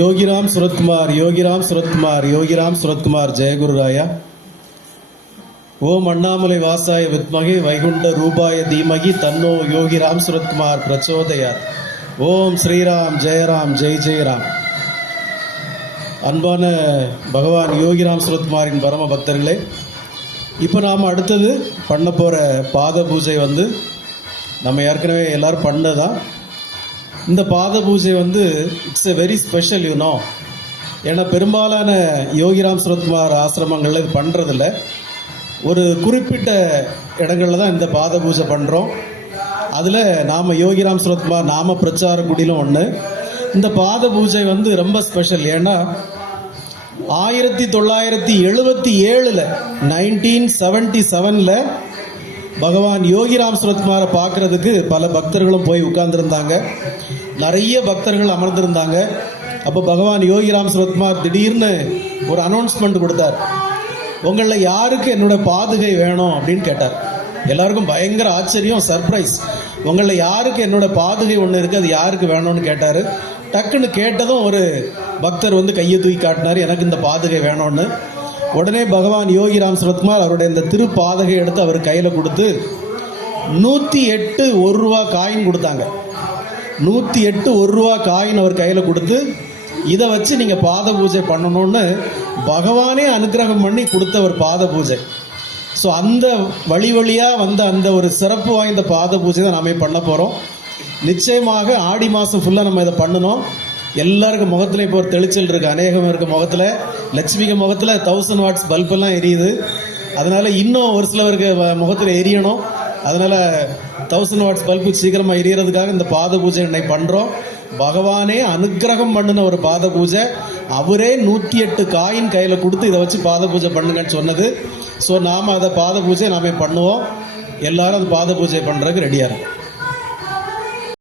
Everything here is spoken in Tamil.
யோகிராம் சுரத்குமார் யோகிராம் சுரத்குமார் யோகிராம் சுரத்குமார் ஜெயகுருராயா. ஓம் அண்ணாமலை வாசாய வித்மகி வைகுண்ட ரூபாய தீமகி தன்னோ யோகிராம் சுரத்குமார் பிரச்சோதயார் ஓம் ஸ்ரீராம் ஜெயராம் ஜெய் ஜெயராம். அன்பான பகவான் யோகிராம் சுரத்குமாரின் பரம பக்தர்களே இப்போ நாம் அடுத்தது பண்ண போகிற பாத பூஜை வந்து நம்ம ஏற்கனவே எல்லோரும் பண்ணதான் இந்த பாத பூஜை வந்து it's a very special you know ஏன்னா பெரும்பாலான யோகிராம் சுரத்குமார் ஆசிரமங்களில் இது பண்ணுறதில்ல ஒரு குறிப்பிட்ட இடங்களில் தான் இந்த பாத பூஜை பண்ணுறோம் அதில் நாம் யோகிராம் சுரத்குமார் நாம பிரச்சார குடியிலும் ஒன்று இந்த பாத பூஜை வந்து ரொம்ப ஸ்பெஷல் ஏன்னா ஆயிரத்தி தொள்ளாயிரத்தி எழுபத்தி ஏழில் நைன்டீன் செவன்டி செவனில் பகவான் யோகிராம் சுரத்குமாரை பார்க்கறதுக்கு பல பக்தர்களும் போய் உட்கார்ந்துருந்தாங்க. நிறைய பக்தர்கள் அமர்ந்திருந்தாங்க. அப்போ பகவான் யோகிராம் சுரத்குமார் திடீர்னு ஒரு அனௌன்ஸ்மெண்ட் கொடுத்தார். உங்களில் யாருக்கு என்னோட பாதுகை வேணும்? அப்படின்னு கேட்டார். எல்லாருக்கும் பயங்கர ஆச்சரியம் சர்ப்ரைஸ் உங்களில் யாருக்கு என்னோட பாதுகை ஒன்று இருக்குது அது யாருக்கு வேணும்னு? கேட்டார். டக்குன்னு கேட்டதும் ஒரு பக்தர் வந்து கையை தூக்கி காட்டினார். எனக்கு இந்த பாதுகை வேணும்னு. உடனே பகவான் யோகி ராம் சரத்குமார் அவருடைய இந்த திருப்பாதகை எடுத்து அவர் கையில் கொடுத்து நூற்றி எட்டு ஒரு ரூபா காயின் கொடுத்தாங்க. நூற்றி எட்டு ஒரு ரூபா காயின் அவர் கையில் கொடுத்து இதை வச்சு நீங்கள் பாத பூஜை பண்ணணும்னு பகவானே அனுக்கிரகம் பண்ணி கொடுத்த ஒரு பாத பூஜை. ஸோ அந்த வழி வழியாக வந்த அந்த ஒரு சிறப்பு வாய்ந்த பாத பூஜை தான் நாம பண்ண போகிறோம் நிச்சயமாக ஆடி மாதம் ஃபுல்லாக நம்ம இதை பண்ணணும். எல்லாருக்கும் முகத்தில் இப்போ ஒரு தெளிச்சல் இருக்குது அநேகம் இருக்க முகத்தில் லட்சுமிக்கு முகத்தில் தௌசண்ட் வாட்ஸ் பல்பெல்லாம் எரியுது. அதனால் இன்னும் ஒரு சிலவருக்கு முகத்தில் எரியணும். அதனால் தௌசண்ட் வாட்ஸ் பல்பு சீக்கிரமாக எரியறதுக்காக இந்த பாத பூஜை இன்னைக்கு பண்ணுறோம் பகவானே அனுக்கிரகம் பண்ணின ஒரு பாத பூஜை. அவரே நூற்றி எட்டு காயின் கையில் கொடுத்து இதை வச்சு பாத பூஜை பண்ணுங்கன்னு சொன்னது. ஸோ நாம் அதை பாத பூஜை நாம பண்ணுவோம். எல்லாரும் அந்த பாத பூஜை பண்ணுறதுக்கு ரெடியாக இருக்கும்.